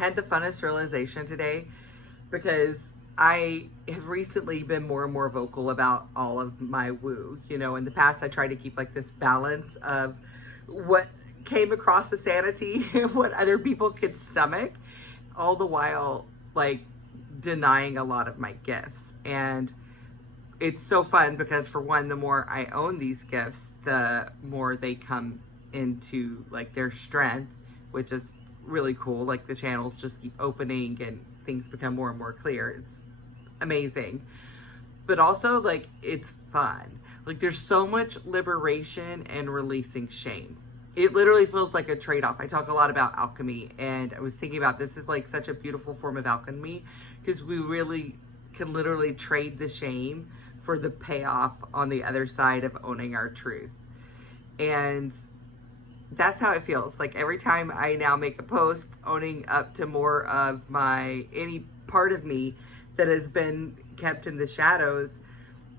had the funnest realization today because I have recently been more and more vocal about all of my woo. You know, in the past, I tried to keep like this balance of what came across as sanity and what other people could stomach, all the while like denying a lot of my gifts. And it's so fun because, for one, the more I own these gifts, the more they come into like their strength, which is really cool. Like the channels just keep opening and things become more and more clear. It's amazing. But also, like, it's fun. Like, there's so much liberation and releasing shame. It literally feels like a trade-off. I talk a lot about alchemy, and I was thinking about this is like such a beautiful form of alchemy because we really can literally trade the shame for the payoff on the other side of owning our truth. And that's how it feels. Like every time I now make a post owning up to more of any part of me that has been kept in the shadows,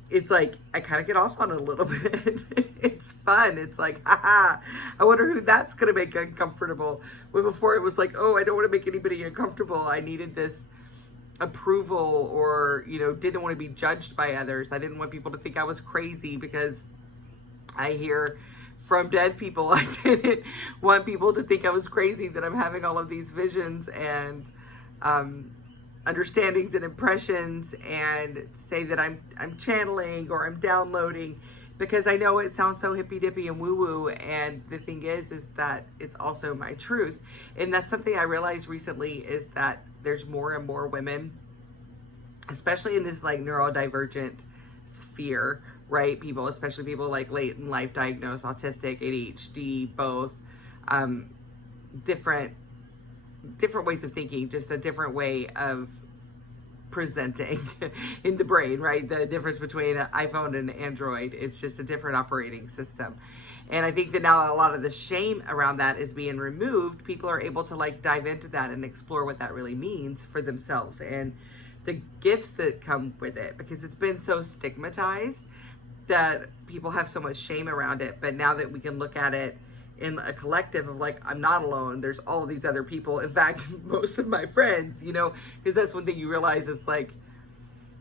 it's like I kind of get off on it a little bit. It's fun. It's like, haha, I wonder who that's going to make uncomfortable. When before it was like, oh, I don't want to make anybody uncomfortable. I needed this approval, or, you know, didn't want to be judged by others. I didn't want people to think I was crazy because I hear from dead people. I didn't want people to think I was crazy, that I'm having all of these visions and understandings and impressions, and say that I'm channeling or I'm downloading, because I know it sounds so hippy dippy and woo woo. And the thing is that it's also my truth. And that's something I realized recently, is that there's more and more women, especially in this like neurodivergent sphere, right? People, especially people like late in life diagnosed, autistic, ADHD, both, different ways of thinking, just a different way of presenting in the brain, right? The difference between an iPhone and an Android, it's just a different operating system. And I think that now a lot of the shame around that is being removed. People are able to like dive into that and explore what that really means for themselves and the gifts that come with it, because it's been so stigmatized that people have so much shame around it. But now that we can look at it in a collective of like, I'm not alone, there's all of these other people. In fact, most of my friends, you know, because that's one thing you realize is like,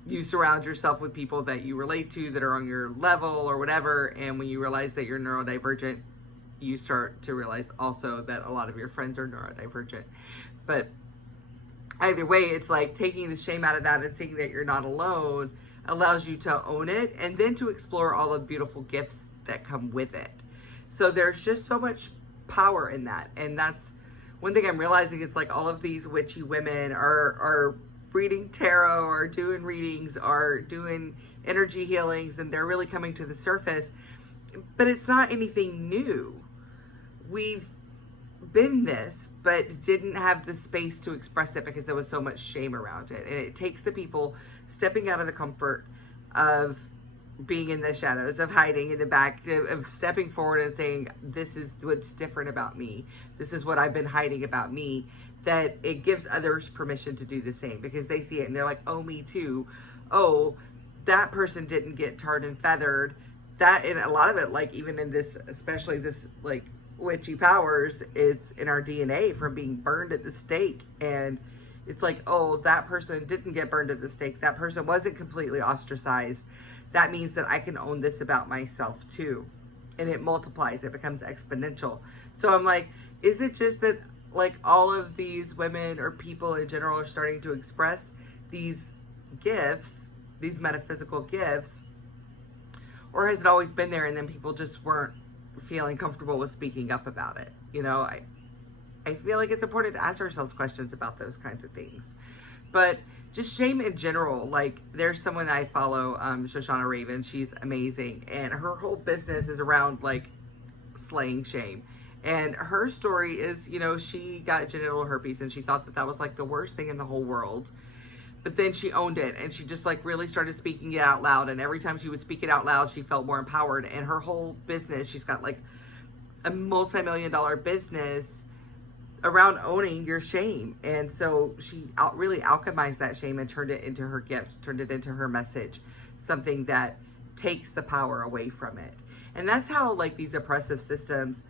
you surround yourself with people that you relate to, that are on your level or whatever. And when you realize that you're neurodivergent, you start to realize also that a lot of your friends are neurodivergent. But either way, it's like taking the shame out of that and seeing that you're not alone allows you to own it, and then to explore all the beautiful gifts that come with it. So there's just so much power in that. And that's one thing I'm realizing. It's like all of these witchy women are reading tarot, or doing readings, or doing energy healings, and they're really coming to the surface. But it's not anything new. We've been this, but didn't have the space to express it because there was so much shame around it. And it takes the people stepping out of the comfort of being in the shadows, of hiding in the back, of stepping forward and saying, this is what's different about me. This is what I've been hiding about me. That it gives others permission to do the same, because they see it and they're like, oh, me too. Oh, that person didn't get tarred and feathered. That, and a lot of it, like even in this, especially this like witchy powers, it's in our DNA from being burned at the stake. And it's like, oh, that person didn't get burned at the stake. That person wasn't completely ostracized. That means that I can own this about myself too. And it multiplies, it becomes exponential. So I'm like, is it just that like all of these women or people in general are starting to express these gifts, these metaphysical gifts, or has it always been there and then people just weren't feeling comfortable with speaking up about it? You know, I feel like it's important to ask ourselves questions about those kinds of things. But just shame in general, like there's someone I follow, Shoshana Raven, she's amazing. And her whole business is around like slaying shame. And her story is, you know, she got genital herpes and she thought that that was like the worst thing in the whole world. But then she owned it and she just like really started speaking it out loud. And every time she would speak it out loud, she felt more empowered. And her whole business, she's got like a multi-million-dollar business around owning your shame. And so she really alchemized that shame and turned it into her gift, turned it into her message, something that takes the power away from it. And that's how like these oppressive systems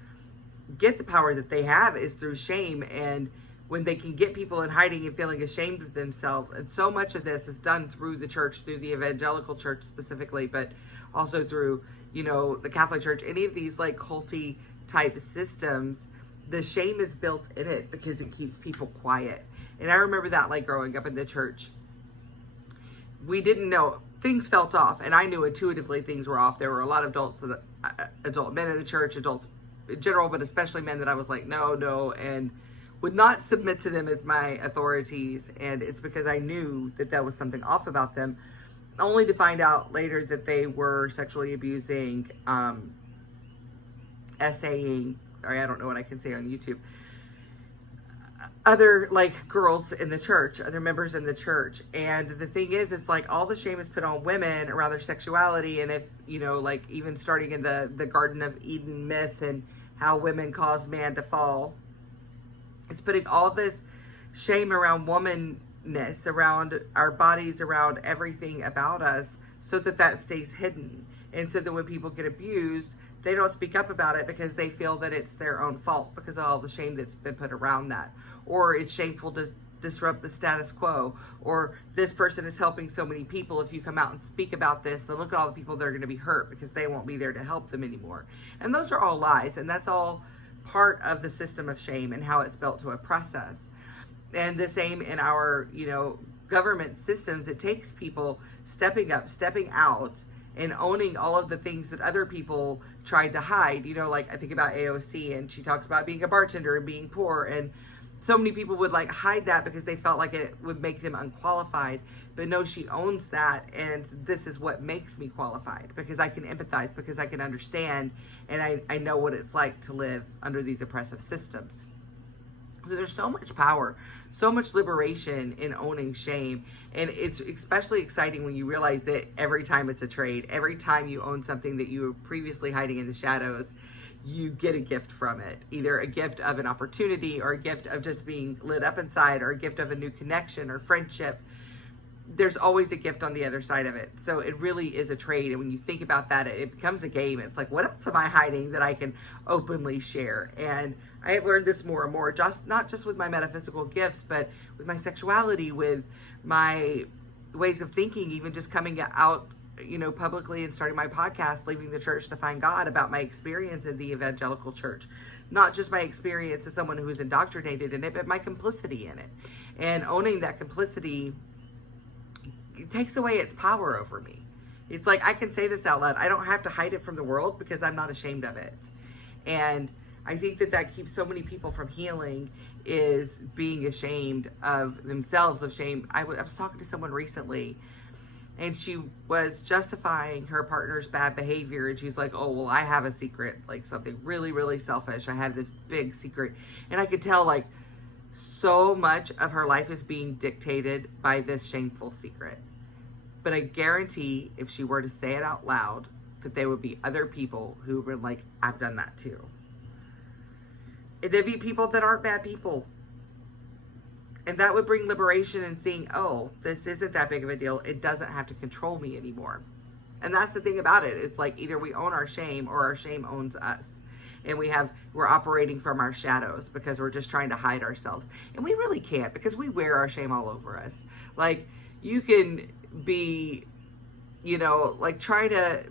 get the power that they have, is through shame. And when they can get people in hiding and feeling ashamed of themselves. And so much of this is done through the church, through the evangelical church specifically, but also through, the Catholic Church, any of these like culty type systems. The shame is built in it because it keeps people quiet. And I remember that, like, growing up in the church, we didn't know, things felt off, and I knew intuitively things were off. There were a lot of adult men in the church, adults in general, but especially men, that I was like, no, and would not submit to them as my authorities. And it's because I knew that was something off about them, only to find out later that they were sexually abusing, essaying, or I don't know what I can say on YouTube, other like girls in the church, other members in the church. And the thing is, it's like all the shame is put on women around their sexuality. And if, like even starting in the Garden of Eden myth and how women caused man to fall, it's putting all this shame around womanness, around our bodies, around everything about us, so that stays hidden. And so that when people get abused, they don't speak up about it because they feel that it's their own fault because of all the shame that's been put around that. Or it's shameful to disrupt the status quo. Or this person is helping so many people. If you come out and speak about this, then look at all the people that are going to be hurt because they won't be there to help them anymore. And those are all lies. And that's all part of the system of shame and how it's built to oppress us. And the same in our, government systems. It takes people stepping up, stepping out, and owning all of the things that other people tried to hide. Like I think about AOC, and she talks about being a bartender and being poor, and so many people would like hide that because they felt like it would make them unqualified. But no, she owns that, and this is what makes me qualified, because I can empathize, because I can understand, and I know what it's like to live under these oppressive systems. So there's so much power, so much liberation in owning shame. And it's especially exciting when you realize that every time it's a trade, every time you own something that you were previously hiding in the shadows, you get a gift from it. Either a gift of an opportunity, or a gift of just being lit up inside, or a gift of a new connection or friendship. There's always a gift on the other side of it. So it really is a trade. And when you think about that, it becomes a game. It's like, what else am I hiding that I can openly share? And I have learned this more and more, not just with my metaphysical gifts, but with my sexuality, with my ways of thinking, even just coming out, publicly and starting my podcast, Leaving the Church to Find God, about my experience in the evangelical church. Not just my experience as someone who is indoctrinated in it, but my complicity in it. And owning that complicity, it takes away its power over me. It's like, I can say this out loud. I don't have to hide it from the world because I'm not ashamed of it. And I think that keeps so many people from healing, is being ashamed of themselves, of shame. I was talking to someone recently, and she was justifying her partner's bad behavior. And she's like, oh, well, I have a secret, like something really, really selfish. I have this big secret. And I could tell, like, so much of her life is being dictated by this shameful secret. But I guarantee if she were to say it out loud, that there would be other people who were like, I've done that too. And there'd be people that aren't bad people. And that would bring liberation in seeing, oh, this isn't that big of a deal. It doesn't have to control me anymore. And that's the thing about it. It's like, either we own our shame, or our shame owns us. And we're operating from our shadows because we're just trying to hide ourselves. And we really can't, because we wear our shame all over us. Like, you can be, like, try to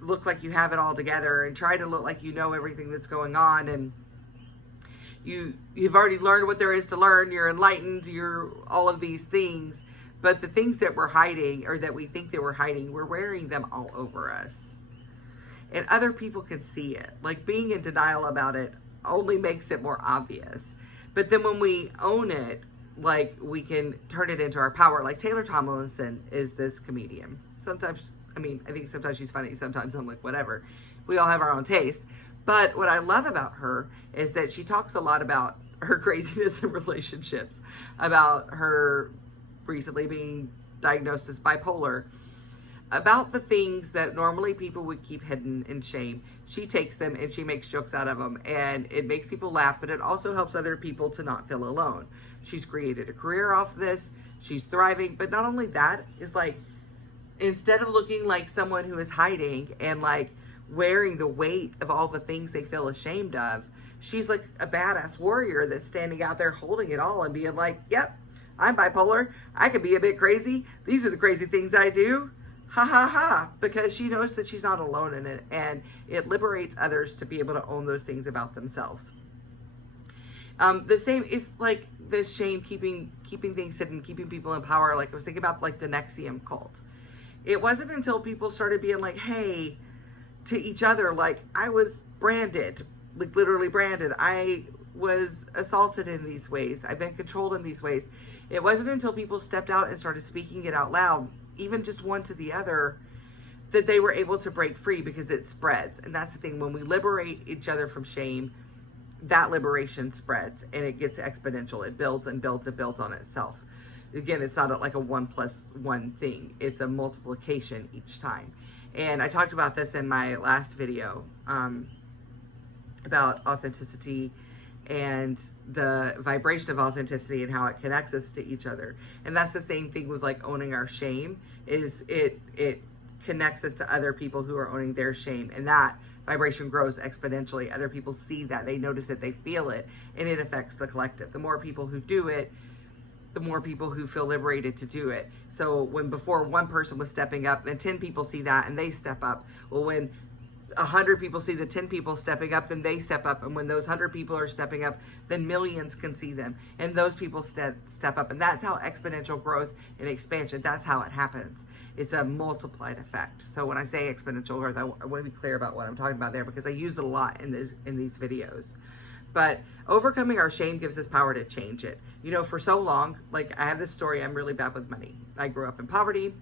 look like you have it all together, and try to look like you know everything that's going on, and you've already learned what there is to learn, you're enlightened, you're all of these things. But the things that we're hiding, or that we think that we're hiding, we're wearing them all over us. And other people can see it. Like, being in denial about it only makes it more obvious. But then when we own it, like, we can turn it into our power. Like, Taylor Tomlinson is this comedian. Sometimes, I think sometimes she's funny. Sometimes I'm like, whatever. We all have our own taste. But what I love about her is that she talks a lot about her craziness in relationships, about her recently being diagnosed as bipolar, about the things that normally people would keep hidden in shame. She takes them and she makes jokes out of them, and it makes people laugh, but it also helps other people to not feel alone. She's created a career off of this. She's thriving. But not only that, is like, instead of looking like someone who is hiding and like wearing the weight of all the things they feel ashamed of, she's like a badass warrior that's standing out there holding it all and being like, yep, I'm bipolar. I can be a bit crazy. These are the crazy things I do. Ha ha ha. Because she knows that she's not alone in it, and it liberates others to be able to own those things about themselves. The same is like this shame, keeping things hidden, keeping people in power. Like I was thinking about like the NXIVM cult. It wasn't until people started being like, hey, to each other, like, I was branded, like literally branded. I was assaulted in these ways. I've been controlled in these ways. It wasn't until people stepped out and started speaking it out loud, even just one to the other, that they were able to break free, because it spreads. And that's the thing. When we liberate each other from shame, that liberation spreads and it gets exponential. It builds and builds and builds on itself. Again, it's not like a 1+1 thing. It's a multiplication each time. And I talked about this in my last video about authenticity and the vibration of authenticity and how it connects us to each other. And that's the same thing with like owning our shame, is it connects us to other people who are owning their shame. And that vibration grows exponentially. Other people see that, they notice it, they feel it, and it affects the collective. The more people who do it, the more people who feel liberated to do it. So when before one person was stepping up, then 10 people see that and they step up. Well, when 100 people see the 10 people stepping up, then they step up. And when those 100 people are stepping up, then millions can see them. And those people step up. And that's how exponential growth and expansion, that's how it happens. It's a multiplied effect. So when I say exponential growth, I want to be clear about what I'm talking about there, because I use it a lot in these videos. But overcoming our shame gives us power to change it. You know, for so long, like I have this story, I'm really bad with money. I grew up in poverty.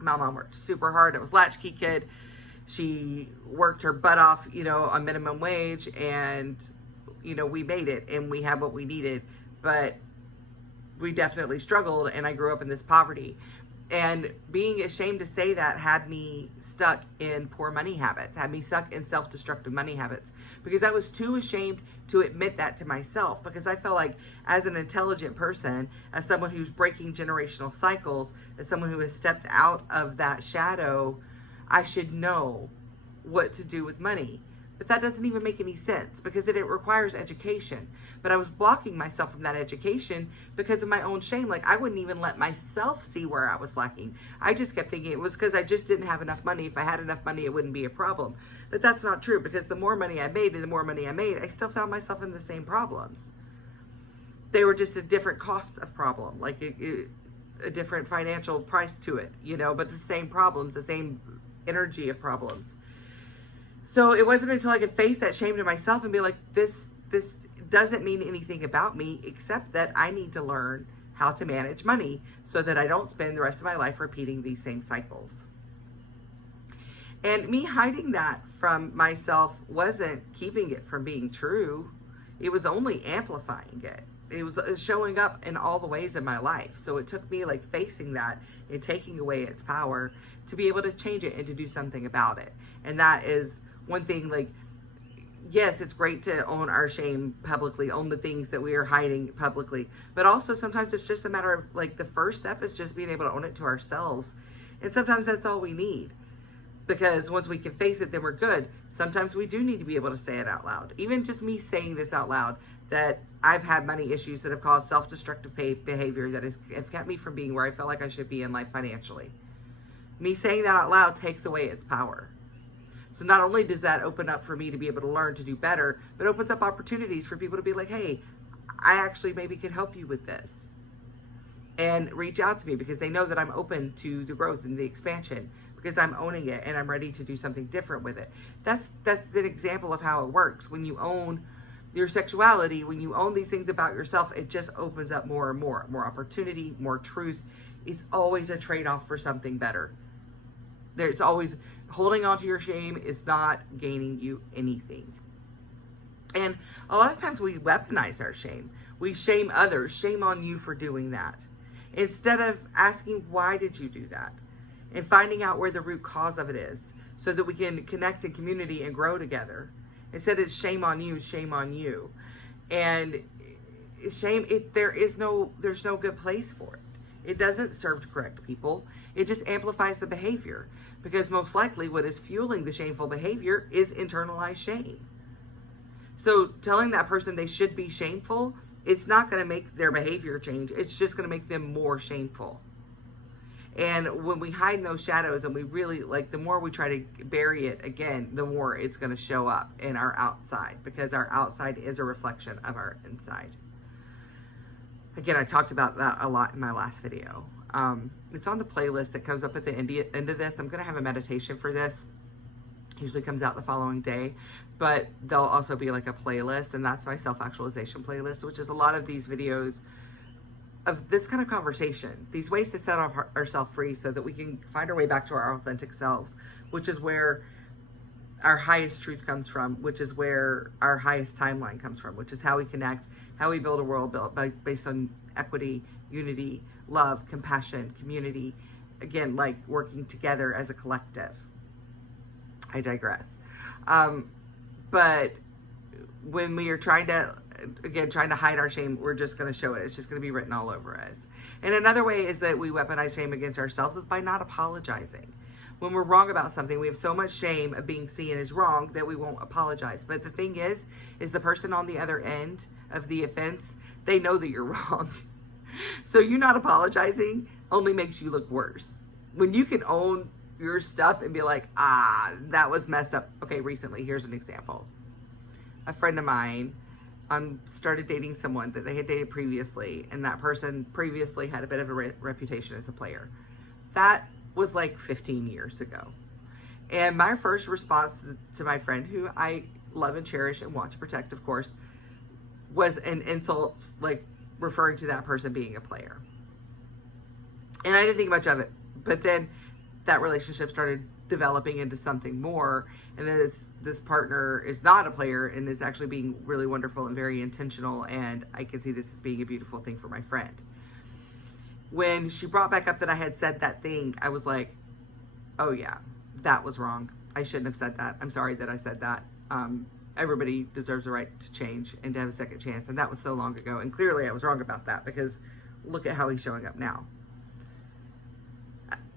My mom worked super hard. I was a latchkey kid. She worked her butt off, you know, on minimum wage, and, you know, we made it and we had what we needed, but we definitely struggled, and I grew up in this poverty. And being ashamed to say that had me stuck in poor money habits, had me stuck in self-destructive money habits, because I was too ashamed to admit that to myself, because I felt like as an intelligent person, as someone who's breaking generational cycles, as someone who has stepped out of that shadow, I should know what to do with money. But that doesn't even make any sense, because it requires education. But I was blocking myself from that education because of my own shame. Like I wouldn't even let myself see where I was lacking. I just kept thinking it was because I just didn't have enough money. If I had enough money, it wouldn't be a problem. But that's not true, because the more money I made and the more money I made, I still found myself in the same problems. They were just a different cost of problem, like a different financial price to it, you know, but the same problems, the same energy of problems. So it wasn't until I could face that shame to myself and be like, this doesn't mean anything about me, except that I need to learn how to manage money so that I don't spend the rest of my life repeating these same cycles. And me hiding that from myself wasn't keeping it from being true. It was only amplifying it. It was showing up in all the ways in my life. So it took me like facing that and taking away its power to be able to change it and to do something about it. And that is one thing, like, yes, it's great to own our shame publicly, own the things that we are hiding publicly, but also sometimes it's just a matter of like the first step is just being able to own it to ourselves. And sometimes that's all we need, because once we can face it, then we're good. Sometimes we do need to be able to say it out loud. Even just me saying this out loud, that I've had money issues that have caused self-destructive behavior that have kept me from being where I felt like I should be in life financially. Me saying that out loud takes away its power. So not only does that open up for me to be able to learn to do better, but opens up opportunities for people to be like, hey, I actually maybe can help you with this. And reach out to me, because they know that I'm open to the growth and the expansion, because I'm owning it and I'm ready to do something different with it. That's an example of how it works. When you own your sexuality, when you own these things about yourself, it just opens up more and more opportunity, more truth. It's always a trade-off for something better. There's always holding on to your shame is not gaining you anything. And a lot of times we weaponize our shame. We shame others. Shame on you for doing that, instead of asking, why did you do that? And finding out where the root cause of it is, so that we can connect in community and grow together. Instead it's shame on you, shame on you. And shame, there's no good place for it. It doesn't serve to correct people. It just amplifies the behavior, because most likely what is fueling the shameful behavior is internalized shame. So telling that person they should be shameful, it's not going to make their behavior change. It's just going to make them more shameful. And when we hide in those shadows and we really, like, the more we try to bury it, again, the more it's going to show up in our outside, because our outside is a reflection of our inside. Again, I talked about that a lot in my last video. It's on the playlist that comes up at the end of this. I'm going to have a meditation for this. Usually comes out the following day, but there'll also be like a playlist, and that's my self-actualization playlist, which is a lot of these videos of this kind of conversation, these ways to set ourselves free so that we can find our way back to our authentic selves, which is where our highest truth comes from, which is where our highest timeline comes from, which is how we connect, how we build a world based on equity, unity, love, compassion, community. Again, like working together as a collective. I digress. But when we are trying to hide our shame, we're just going to show it. It's just going to be written all over us. And another way is that we weaponize shame against ourselves is by not apologizing. When we're wrong about something, we have so much shame of being seen as wrong that we won't apologize. But the thing is the person on the other end of the offense, they know that you're wrong. So you not apologizing only makes you look worse. When you can own your stuff and be like, that was messed up. Okay, recently, here's an example. A friend of mine started dating someone that they had dated previously, and that person previously had a bit of a reputation as a player. That was like 15 years ago. And my first response to my friend, who I love and cherish and want to protect, of course, was an insult, like referring to that person being a player. And I didn't think much of it. But then that relationship started developing into something more, and then this partner is not a player and is actually being really wonderful and very intentional, and I can see this as being a beautiful thing for my friend. When she brought back up that I had said that thing, I was like, oh yeah, that was wrong. I shouldn't have said that. I'm sorry that I said that. Everybody deserves a right to change and to have a second chance, and that was so long ago, and clearly I was wrong about that, because look at how he's showing up now.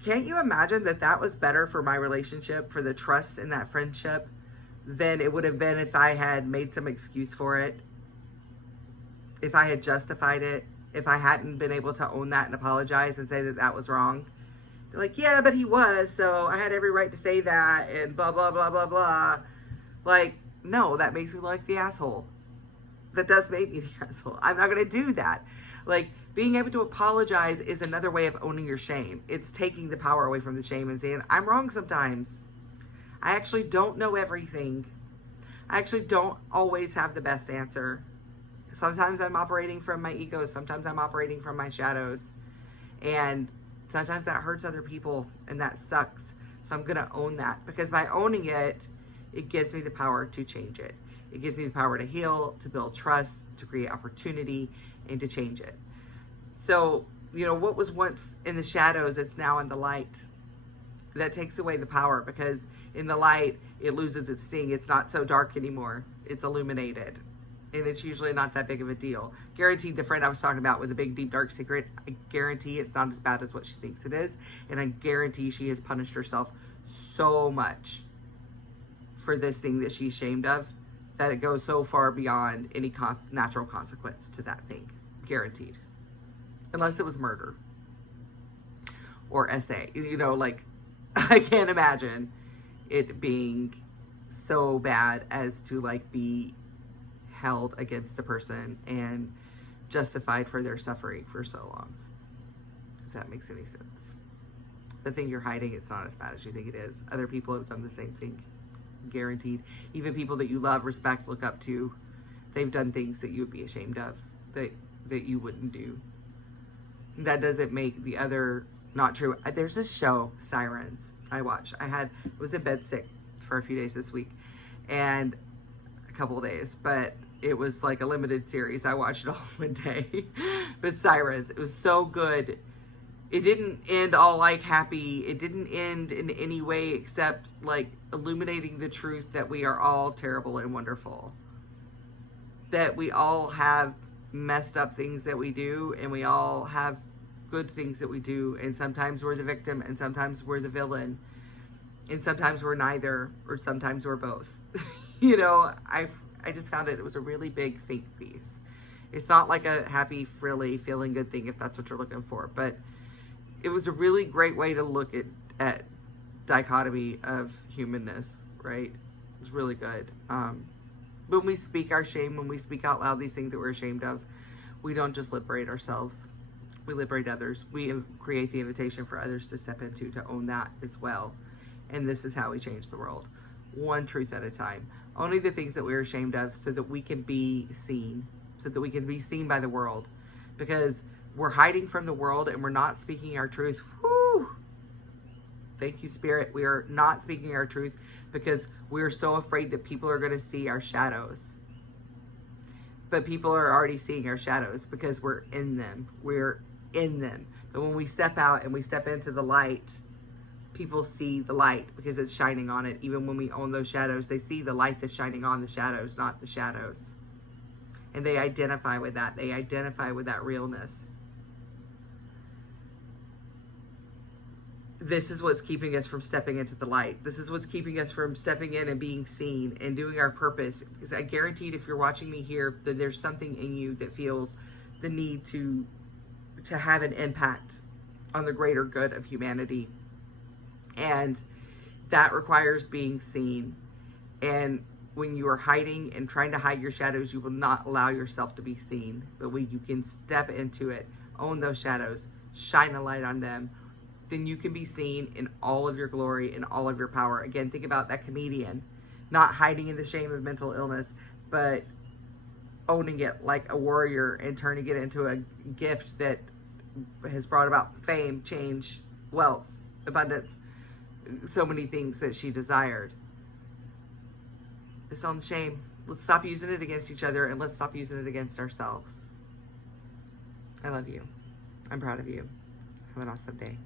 Can't you imagine that was better for my relationship, for the trust in that friendship, than it would have been if I had made some excuse for it, if I had justified it, if I hadn't been able to own that and apologize and say that was wrong? They're like, yeah, but he was, so I had every right to say that, and blah, blah, blah, blah, blah. Like, no, that makes me like the asshole. That does make me the asshole. I'm not going to do that. Like, being able to apologize is another way of owning your shame. It's taking the power away from the shame and saying, I'm wrong sometimes. I actually don't know everything. I actually don't always have the best answer. Sometimes I'm operating from my ego. Sometimes I'm operating from my shadows. And sometimes that hurts other people, and that sucks. So I'm going to own that, because by owning it, it gives me the power to change it. It gives me the power to heal, to build trust, to create opportunity, and to change it. So, what was once in the shadows, it's now in the light. That takes away the power, because in the light, it loses its sting. It's not so dark anymore. It's illuminated. And it's usually not that big of a deal. Guaranteed, the friend I was talking about with a big, deep, dark secret, I guarantee it's not as bad as what she thinks it is. And I guarantee she has punished herself so much for this thing that she's ashamed of, that it goes so far beyond any natural consequence to that thing. Guaranteed. Unless it was murder or SA, like, I can't imagine it being so bad as to like be held against a person and justified for their suffering for so long. If that makes any sense. The thing you're hiding, it's not as bad as you think it is. Other people have done the same thing. Guaranteed. Even people that you love, respect, look up to, they've done things that you would be ashamed of, that you wouldn't do. That doesn't make the other not true. There's this show, Sirens, I watched. I was in bed sick for a few days this week, and a couple of days, but it was like a limited series. I watched it all in a day. But Sirens, it was so good. It didn't end all like happy. It didn't end in any way except like illuminating the truth that we are all terrible and wonderful. That we all have messed up things that we do, and we all have good things that we do, and sometimes we're the victim, and sometimes we're the villain, and sometimes we're neither, or sometimes we're both. I just found it was a really big think piece. It's not like a happy, frilly, feeling good thing if that's what you're looking for, but it was a really great way to look at dichotomy of humanness, right? It's really good. When we speak our shame, when we speak out loud these things that we're ashamed of, we don't just liberate ourselves. We liberate others. We create the invitation for others to step into, to own that as well. And this is how we change the world. One truth at a time. Only the things that we're ashamed of so that we can be seen. So that we can be seen by the world. Because we're hiding from the world and we're not speaking our truth. Whew! Thank you, Spirit. We are not speaking our truth because we are so afraid that people are going to see our shadows. But people are already seeing our shadows because we're in them. We're in them. But when we step out and we step into the light, people see the light because it's shining on it. Even when we own those shadows, they see the light that's shining on the shadows, not the shadows. And they identify with that. They identify with that realness. This is what's keeping us from stepping into the light. This is what's keeping us from stepping in and being seen and doing our purpose. Because I guaranteed if you're watching me here, that there's something in you that feels the need to have an impact on the greater good of humanity. And that requires being seen. And when you are hiding and trying to hide your shadows, you will not allow yourself to be seen. But when you can step into it, own those shadows, shine a light on them, then you can be seen in all of your glory and all of your power. Again, think about that comedian, not hiding in the shame of mental illness, but owning it like a warrior and turning it into a gift that has brought about fame, change, wealth, abundance, so many things that she desired. It's on shame. Let's stop using it against each other and let's stop using it against ourselves. I love you. I'm proud of you. Have an awesome day.